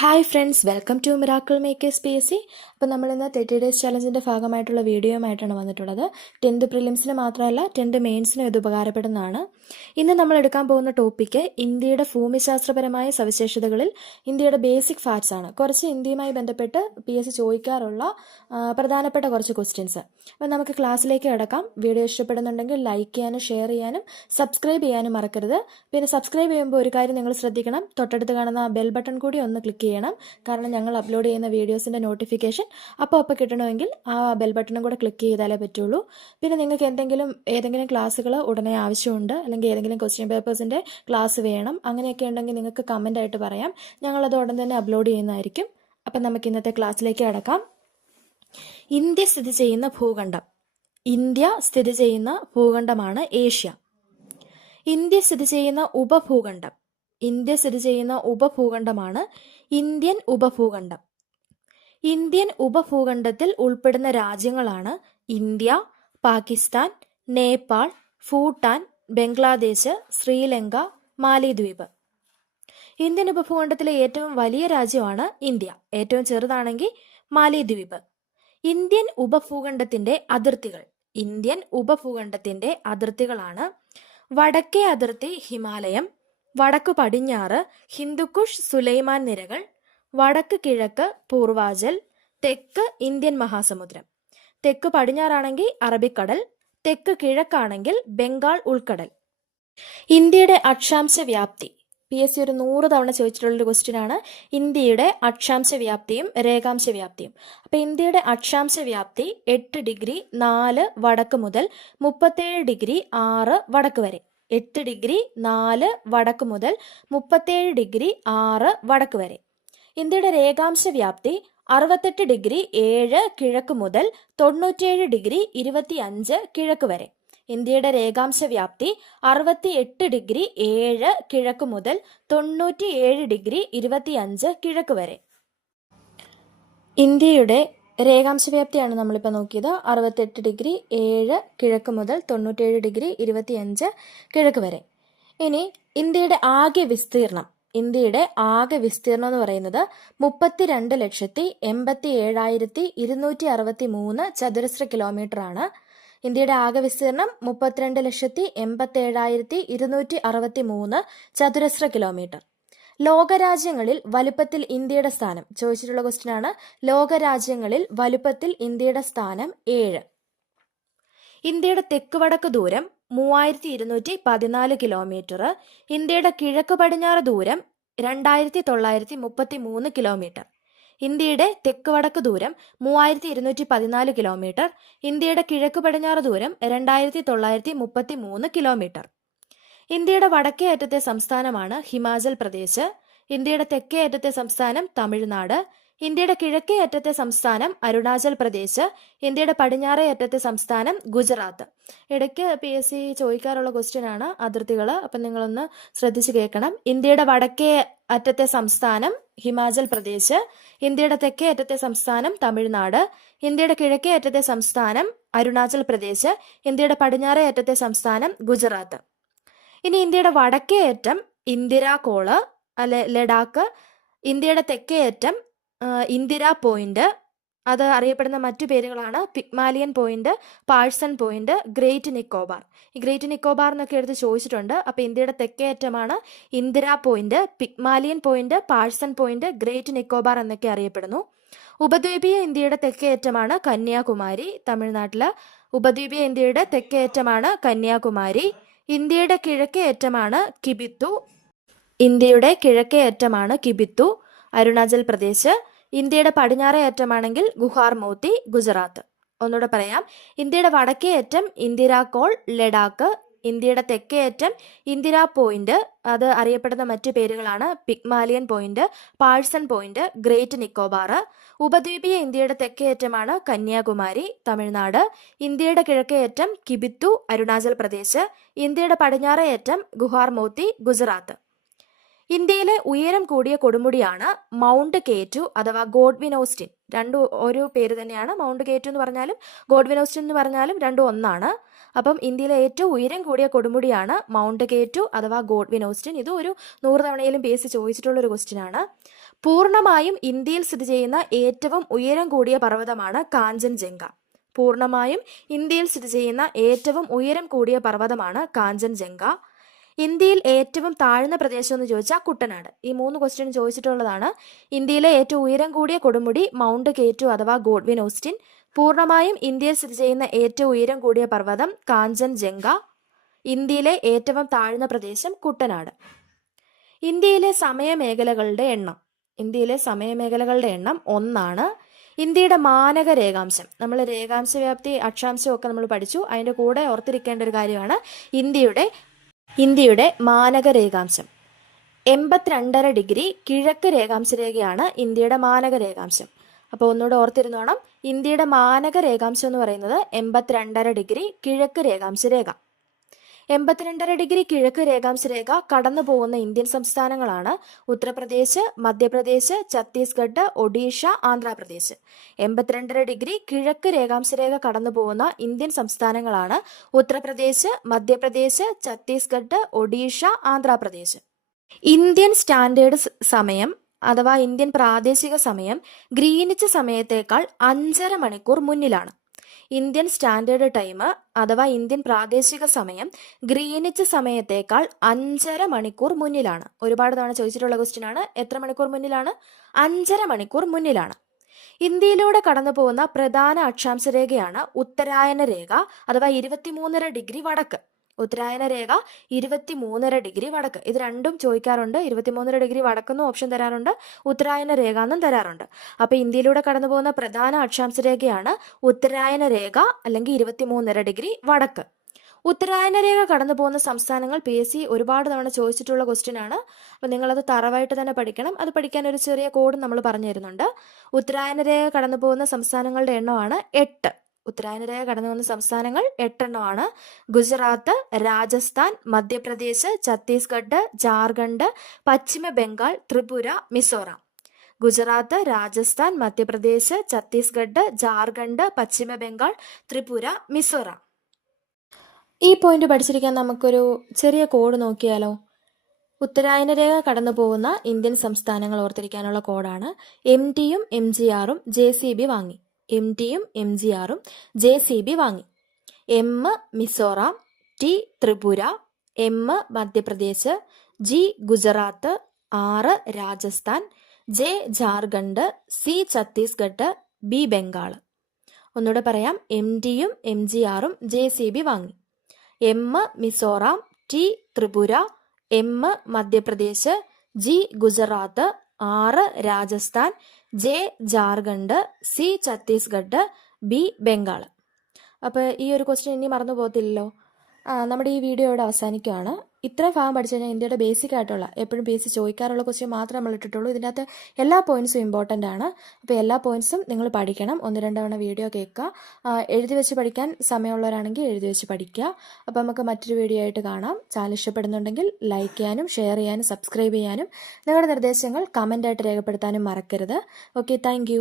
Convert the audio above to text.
Hi friends, welcome to miracle makers PSC. അപ്പോൾ നമ്മളിന്ന് 30 days ചലഞ്ചിൻ്റെ ഭാഗമായിട്ടുള്ള വീഡിയോയുമായിട്ടാണ് വന്നിട്ടുള്ളത്. 10th പ്രിലിംസിന് മാത്രമല്ല 10th മെയിൻസിനും ഇത് ഉപകാരപ്പെടുന്നതാണ്. ഇന്ന് നമ്മൾ എടുക്കാൻ പോകുന്ന ടോപ്പിക്ക് ഇന്ത്യയുടെ ഭൂമിശാസ്ത്രപരമായ സവിശേഷതകളിൽ ഇന്ത്യയുടെ ബേസിക് ഫാക്ട്സ് ആണ്. കുറച്ച് ഇന്ത്യയുമായി ബന്ധപ്പെട്ട് PSC ചോദിക്കാറുള്ള പ്രധാനപ്പെട്ട കുറച്ച് ക്വസ്റ്റ്യൻസ്. അപ്പോൾ നമുക്ക് ക്ലാസ്സിലേക്ക് കിടക്കാം. വീഡിയോ ഇഷ്ടപ്പെടുന്നുണ്ടെങ്കിൽ ലൈക്ക് ചെയ്യാനും ഷെയർ ചെയ്യാനും സബ്സ്ക്രൈബ് ചെയ്യാനും മറക്കരുത്. പിന്നെ സബ്സ്ക്രൈബ് ചെയ്യുമ്പോൾ ഒരു കാര്യം നിങ്ങൾ ശ്രദ്ധിക്കണം, തൊട്ടടുത്ത് കാണുന്ന ബെൽ ബട്ടൺ കൂടി ഒന്ന് ക്ലിക്ക് ചെയ്യണം. കാരണം ഞങ്ങൾ അപ്ലോഡ് ചെയ്യുന്ന വീഡിയോസിൻ്റെ നോട്ടിഫിക്കേഷൻ അപ്പോൾ കിട്ടണമെങ്കിൽ ആ ബെൽ ബട്ടണും കൂടെ ക്ലിക്ക് ചെയ്താലേ പറ്റുള്ളൂ. പിന്നെ നിങ്ങൾക്ക് ഏതെങ്കിലും ക്ലാസ്സുകൾ ഉടനെ ആവശ്യമുണ്ട്, അല്ലെങ്കിൽ ഏതെങ്കിലും ക്വസ്റ്റ്യൻ പേപ്പേഴ്സിൻ്റെ ക്ലാസ് വേണം, അങ്ങനെയൊക്കെ ഉണ്ടെങ്കിൽ നിങ്ങൾക്ക് കമൻ്റ് ആയിട്ട് പറയാം. ഞങ്ങളത് ഉടൻ തന്നെ അപ്ലോഡ് ചെയ്യുന്നതായിരിക്കും. അപ്പം നമുക്ക് ഇന്നത്തെ ക്ലാസ്സിലേക്ക് കടക്കാം. ഇന്ത്യ സ്ഥിതി ചെയ്യുന്ന ഭൂഖണ്ഡമാണ് ഏഷ്യ. ഇന്ത്യ സ്ഥിതി ചെയ്യുന്ന ഉപഭൂഖണ്ഡമാണ് ഇന്ത്യൻ ഉപഭൂഖണ്ഡം. ഇന്ത്യൻ ഉപഭൂഖണ്ഡത്തിൽ ഉൾപ്പെടുന്ന രാജ്യങ്ങളാണ് ഇന്ത്യ, പാകിസ്ഥാൻ, നേപ്പാൾ, ഭൂട്ടാൻ, ബംഗ്ലാദേശ്, ശ്രീലങ്ക, മാലിദ്വീപ്. ഇന്ത്യൻ ഉപഭൂഖണ്ഡത്തിലെ ഏറ്റവും വലിയ രാജ്യമാണ് ഇന്ത്യ. ഏറ്റവും ചെറുതാണെങ്കിൽ മാലിദ്വീപ്. ഇന്ത്യൻ ഉപഭൂഖണ്ഡത്തിന്റെ അതിർത്തികളാണ്: വടക്കേ അതിർത്തി ഹിമാലയം, വടക്കു പടിഞ്ഞാറ് ഹിന്ദുക്കുഷ് സുലൈമാൻ നിരകൾ, വടക്ക് കിഴക്ക് പൂർവാചൽ, തെക്ക് ഇന്ത്യൻ മഹാസമുദ്രം. തെക്ക് പടിഞ്ഞാറാണെങ്കിൽ അറബിക്കടൽ, തെക്ക് കിഴക്കാണെങ്കിൽ ബംഗാൾ ഉൾക്കടൽ. ഇന്ത്യയുടെ അക്ഷാംശ വ്യാപ്തി PSC ഒരു 100 തവണ ചോദിച്ചിട്ടുള്ളൊരു ക്വസ്റ്റ്യൻ ആണ്. ഇന്ത്യയുടെ അക്ഷാംശ വ്യാപ്തിയും രേഖാംശ വ്യാപ്തിയും. അപ്പോൾ ഇന്ത്യയുടെ അക്ഷാംശ വ്യാപ്തി 8 ഡിഗ്രി 4 വടക്ക് മുതൽ 37 ഡിഗ്രി 6 വടക്ക് വരെ. 8 ഡിഗ്രി 4 വടക്ക് മുതൽ 37 ഡിഗ്രി 6 വടക്ക് വരെ. ഇന്ത്യയുടെ രേഖാംശ വ്യാപ്തി 68 ഡിഗ്രി 7 കിഴക്ക് മുതൽ 97 ഡിഗ്രി 25 കിഴക്ക് വരെ. ഇന്ത്യയുടെ രേഖാംശ വ്യാപ്തി 68 ഡിഗ്രി 7 കിഴക്ക് മുതൽ 97 ഡിഗ്രി 25 കിഴക്ക് വരെ. ഇന്ത്യയുടെ രേഖാംശ വ്യാപ്തിയാണ് നമ്മളിപ്പോൾ നോക്കിയത്. 68 ഡിഗ്രി 7 കിഴക്ക് മുതൽ 97 ഡിഗ്രി 25 കിഴക്ക് വരെ. ഇനി ഇന്ത്യയുടെ ആകെ വിസ്തീർണം എന്ന് പറയുന്നത് 32,87,263 ചതുരശ്ര കിലോമീറ്റർ ആണ്. ഇന്ത്യയുടെ ആകെ വിസ്തീർണം 32,87,263 ചതുരശ്ര കിലോമീറ്റർ. ലോകരാജ്യങ്ങളിൽ വലുപ്പത്തിൽ ഇന്ത്യയുടെ സ്ഥാനം ചോദിച്ചിട്ടുള്ള ക്വസ്റ്റ്യൻ ആണ്. ലോകരാജ്യങ്ങളിൽ വലുപ്പത്തിൽ ഇന്ത്യയുടെ സ്ഥാനം 7. ഇന്ത്യയുടെ തെക്ക് വടക്ക് ദൂരം 3214 കിലോമീറ്റർ. ഇന്ത്യയുടെ കിഴക്ക് പടിഞ്ഞാറ് ദൂരം 2933 കിലോമീറ്റർ. ഇന്ത്യയുടെ തെക്ക് വടക്ക് ദൂരം 3214 കിലോമീറ്റർ. ഇന്ത്യയുടെ കിഴക്ക് പടിഞ്ഞാറ് ദൂരം 2933 കിലോമീറ്റർ. ഇന്ത്യയുടെ വടക്കേ അറ്റത്തെ സംസ്ഥാനമാണ് ഹിമാചൽ പ്രദേശ്. ഇന്ത്യയുടെ തെക്കേ അറ്റത്തെ സംസ്ഥാനം തമിഴ്നാട്. ഇന്ത്യയുടെ കിഴക്കേ അറ്റത്തെ സംസ്ഥാനം അരുണാചൽ പ്രദേശ്. ഇന്ത്യയുടെ പടിഞ്ഞാറേ അറ്റത്തെ സംസ്ഥാനം ഗുജറാത്ത്. ഇടയ്ക്ക് PSC ചോദിക്കാറുള്ള ക്വസ്റ്റ്യൻ ആണ് അതിർത്തികൾ. അപ്പം നിങ്ങളൊന്ന് ശ്രദ്ധിച്ച് കേൾക്കണം. ഇന്ത്യയുടെ വടക്കേ അറ്റത്തെ സംസ്ഥാനം ഹിമാചൽ പ്രദേശ്. ഇന്ത്യയുടെ തെക്കേ അറ്റത്തെ സംസ്ഥാനം തമിഴ്നാട്. ഇന്ത്യയുടെ കിഴക്കേ അറ്റത്തെ സംസ്ഥാനം അരുണാചൽ പ്രദേശ്. ഇന്ത്യയുടെ പടിഞ്ഞാറേ അറ്റത്തെ സംസ്ഥാനം ഗുജറാത്ത്. ഇനി ഇന്ത്യയുടെ വടക്കേ അറ്റം ഇന്ദിരാകോള് ലഡാക്ക്. ഇന്ത്യയുടെ തെക്കേ അറ്റം ഇന്ദിരാ പോയിന്റ്. അത് അറിയപ്പെടുന്ന മറ്റു പേരുകളാണ് Pygmalion point, parson point, great Nicobar. ഈ ഗ്രേറ്റ് നിക്കോബാർ എന്നൊക്കെ എടുത്ത് ചോദിച്ചിട്ടുണ്ട്. അപ്പോൾ ഇന്ത്യയുടെ തെക്കേ അറ്റമാണ് Indira point, Pygmalion point, parson point, great Nicobar എന്നൊക്കെ അറിയപ്പെടുന്നു. ഉപദ്വീപീയ ഇന്ത്യയുടെ തെക്കേ അറ്റമാണ് കന്യാകുമാരി, തമിഴ്നാട്ടില്. ഉപദ്വീപീയ ഇന്ത്യയുടെ തെക്കേ അറ്റമാണ് കന്യാകുമാരി. ഇന്ത്യയുടെ കിഴക്കേ അറ്റമാണ് കിബിത്തു, അരുണാചൽ പ്രദേശ്. ഇന്ത്യയുടെ പടിഞ്ഞാറേ അറ്റമാണെങ്കിൽ ഗുഹാർമോത്തി, ഗുജറാത്ത്. ഒന്നുകൂടെ പറയാം. ഇന്ത്യയുടെ വടക്കേ അറ്റം ഇന്ദിരാകോൾ, ലഡാക്ക്. ഇന്ത്യയുടെ തെക്കേ അറ്റം ഇന്ദിരാ പോയിന്റ്. അത് അറിയപ്പെടുന്ന മറ്റു പേരുകളാണ് Pygmalion point, parson point, great Nicobar. ഉപദ്വീപീയ ഇന്ത്യയുടെ തെക്കേ അറ്റമാണ് കന്യാകുമാരി, തമിഴ്നാട്. ഇന്ത്യയുടെ കിഴക്കേ അറ്റം കിബിത്തു, അരുണാചൽ പ്രദേശ്. ഇന്ത്യയുടെ പടിഞ്ഞാറേ അറ്റം ഗുഹാർമോത്തി, ഗുജറാത്ത്. ഇന്ത്യയിലെ ഉയരം കൂടിയ കൊടുമുടിയാണ് മൗണ്ട് കേറ്റു അഥവാ ഗോഡ്വിൻ ഓസ്റ്റിൻ. രണ്ടും ഒരു പേര് തന്നെയാണ്. മൗണ്ട് കേറ്റു എന്ന് പറഞ്ഞാലും ഗോഡ്വിൻ ഓസ്റ്റിൻ എന്ന് പറഞ്ഞാലും രണ്ടും ഒന്നാണ്. അപ്പം ഇന്ത്യയിലെ ഏറ്റവും ഉയരം കൂടിയ കൊടുമുടിയാണ് മൗണ്ട് കേറ്റു അഥവാ ഗോഡ്വിൻ ഓസ്റ്റിൻ. ഇത് ഒരു 100 തവണയിലും PSC ചോദിച്ചിട്ടുള്ള ഒരു ക്വസ്റ്റ്യൻ ആണ്. പൂർണ്ണമായും ഇന്ത്യയിൽ സ്ഥിതി ചെയ്യുന്ന ഏറ്റവും ഉയരം കൂടിയ പർവ്വതമാണ് കാഞ്ചൻജംഗ. പൂർണ്ണമായും ഇന്ത്യയിൽ സ്ഥിതി ചെയ്യുന്ന ഏറ്റവും ഉയരം കൂടിയ പർവ്വതമാണ് കാഞ്ചൻജംഗ. ഇന്ത്യയിൽ ഏറ്റവും താഴ്ന്ന പ്രദേശം എന്ന് ചോദിച്ചാൽ കുട്ടനാട്. ഈ 3 ക്വസ്റ്റ്യൻ ചോദിച്ചിട്ടുള്ളതാണ്. ഇന്ത്യയിലെ ഏറ്റവും ഉയരം കൂടിയ കൊടുമുടി മൗണ്ട് കെ2 അഥവാ ഗോഡ്വിൻ ഓസ്റ്റിൻ. പൂർണ്ണമായും ഇന്ത്യയിൽ സ്ഥിതി ചെയ്യുന്ന ഏറ്റവും ഉയരം കൂടിയ പർവ്വതം കാഞ്ചൻജംഗ. ഇന്ത്യയിലെ ഏറ്റവും താഴ്ന്ന പ്രദേശം കുട്ടനാട്. ഇന്ത്യയിലെ സമയമേഖലകളുടെ എണ്ണം 1. ഇന്ത്യയുടെ മാനക രേഖാംശം. നമ്മൾ രേഖാംശ വ്യാപ്തി, അക്ഷാംശം ഒക്കെ നമ്മൾ പഠിച്ചു. അതിൻ്റെ കൂടെ ഓർത്തിരിക്കേണ്ട ഒരു കാര്യമാണ് ഇന്ത്യയുടെ മാനക രേഖാംശം. 82.5 ഡിഗ്രി കിഴക്ക് രേഖാംശ രേഖയാണ് ഇന്ത്യയുടെ മാനക രേഖാംശം. അപ്പോൾ ഒന്നുകൂടെ ഓർത്തിരുന്നോണം, ഇന്ത്യയുടെ മാനക രേഖാംശം എന്ന് പറയുന്നത് 82.5 ഡിഗ്രി കിഴക്ക് രേഖാംശ രേഖ. 82.5 ഡിഗ്രി കിഴക്ക് രേഖാംശ രേഖ കടന്നു പോകുന്ന ഇന്ത്യൻ സംസ്ഥാനങ്ങളാണ് ഉത്തർപ്രദേശ്, മധ്യപ്രദേശ്, ഛത്തീസ്ഗഡ്, ഒഡീഷ, ആന്ധ്രാപ്രദേശ്. 82.5 ഡിഗ്രി കിഴക്ക് രേഖാംശ രേഖ കടന്നു പോകുന്ന ഇന്ത്യൻ സംസ്ഥാനങ്ങളാണ് ഉത്തർപ്രദേശ്, മധ്യപ്രദേശ്, ഛത്തീസ്ഗഡ്, ഒഡീഷ, ആന്ധ്രാപ്രദേശ്. ഇന്ത്യൻ സ്റ്റാൻഡേർഡ് സമയം അഥവാ ഇന്ത്യൻ പ്രാദേശിക സമയം ഗ്രീനിച്ച് സമയത്തേക്കാൾ 5.5 മണിക്കൂർ മുന്നിലാണ്. ഇന്ത്യൻ സ്റ്റാൻഡേർഡ് ടൈം അഥവാ ഇന്ത്യൻ പ്രാദേശിക സമയം ഗ്രീനിച്ച് സമയത്തേക്കാൾ 5.5 മണിക്കൂർ മുന്നിലാണ്. ഒരുപാട് തവണ ചോദിച്ചിട്ടുള്ള ക്വസ്റ്റ്യൻ ആണ്. എത്ര മണിക്കൂർ മുന്നിലാണ്? 5.5 മണിക്കൂർ മുന്നിലാണ്. ഇന്ത്യയിലൂടെ കടന്നു പോകുന്ന പ്രധാന അക്ഷാംശ രേഖയാണ് ഉത്തരായന രേഖ അഥവാ 23.5 ഡിഗ്രി വടക്ക്. ഉത്തരായന രേഖ 23.5 ഡിഗ്രി വടക്ക്. ഇത് രണ്ടും ചോദിക്കാറുണ്ട്. 23.5 ഡിഗ്രി വടക്കെന്നും ഓപ്ഷൻ തരാറുണ്ട്, ഉത്തരായന രേഖ എന്നും തരാറുണ്ട്. അപ്പോൾ ഇന്ത്യയിലൂടെ കടന്നു പോകുന്ന പ്രധാന അക്ഷാംശ രേഖയാണ് ഉത്തരായന രേഖ അല്ലെങ്കിൽ 23.5 ഡിഗ്രി വടക്ക്. ഉത്തരായന രേഖ കടന്നു പോകുന്ന സംസ്ഥാനങ്ങൾ PSC ഒരുപാട് തവണ ചോദിച്ചിട്ടുള്ള ക്വസ്റ്റ്യൻ ആണ്. അപ്പോൾ നിങ്ങളത് തറവായിട്ട് തന്നെ പഠിക്കണം. അത് പഠിക്കാൻ ഒരു ചെറിയ കോഡ് നമ്മൾ പറഞ്ഞു തരുന്നുണ്ട്. ഉത്തരായന രേഖ കടന്നു പോകുന്ന സംസ്ഥാനങ്ങളുടെ എണ്ണമാണ് 8. ഉത്തരായന രേഖ കടന്നു പോകുന്ന സംസ്ഥാനങ്ങൾ 8 എണ്ണമാണ്. ഗുജറാത്ത്, രാജസ്ഥാൻ, മധ്യപ്രദേശ്, ഛത്തീസ്ഗഡ്, ജാർഖണ്ഡ്, പശ്ചിമ ബംഗാൾ, ത്രിപുര, മിസോറാം. ഗുജറാത്ത്, രാജസ്ഥാൻ, മധ്യപ്രദേശ്, ഛത്തീസ്ഗഡ്, ജാർഖണ്ഡ്, പശ്ചിമ ബംഗാൾ, ത്രിപുര, മിസോറാം. ഈ പോയിന്റ് പഠിച്ചിരിക്കാൻ നമുക്കൊരു ചെറിയ കോഡ് നോക്കിയാലോ? ഉത്തരായന രേഖ കടന്നു പോകുന്ന ഇന്ത്യൻ സംസ്ഥാനങ്ങൾ ഓർത്തിരിക്കാനുള്ള കോഡാണ് MTയും MGRും JCB വാങ്ങി. MTയും MGRും JCB വാങ്ങി. M Mizoram, T Tripura, M Madhya Pradesh, G Gujarat, R Rajasthan, J Jharkhand, C Chhattisgarh, B Bengal. ഒന്നുകൂടെ പറയാം, MTയും MGRും JCB വാങ്ങി. M Mizoram, T Tripura, M Madhya Pradesh, G Gujarat, R Rajasthan, J Jharkhand, C Chhattisgarh, B Bengal. അപ്പോൾ ഈ ഒരു ക്വസ്റ്റ്യൻ ഇനി മറന്നു പോകത്തില്ലല്ലോ. നമ്മുടെ ഈ വീഡിയോ ഇവിടെ അവസാനിക്കുകയാണ്. ഇത്രയും ഭാഗം പഠിച്ചു കഴിഞ്ഞാൽ ഇന്ത്യയുടെ ബേസിക് ആയിട്ടുള്ള എപ്പോഴും PSC ചോദിക്കാറുള്ള ക്വസ്റ്റ്യൻ മാത്രമേ നമ്മൾ ഇട്ടിട്ടുള്ളൂ. ഇതിൻ്റെ അകത്ത് എല്ലാ പോയിന്റ്സും ഇമ്പോർട്ടൻ്റ് ആണ്. അപ്പോൾ എല്ലാ പോയിന്റ്സും നിങ്ങൾ പഠിക്കണം. 1-2 തവണ വീഡിയോ കേൾക്കുക. എഴുതി വെച്ച് പഠിക്കാൻ സമയമുള്ളവരാണെങ്കിൽ എഴുതി വെച്ച് പഠിക്കുക. അപ്പോൾ നമുക്ക് മറ്റൊരു വീഡിയോ ആയിട്ട് കാണാം. ചാനൽ ഇഷ്ടപ്പെടുന്നുണ്ടെങ്കിൽ ലൈക്ക് ചെയ്യാനും ഷെയർ ചെയ്യാനും സബ്സ്ക്രൈബ് ചെയ്യാനും നിങ്ങളുടെ നിർദ്ദേശങ്ങൾ കമൻ്റായിട്ട് രേഖപ്പെടുത്താനും മറക്കരുത്. Okay, thank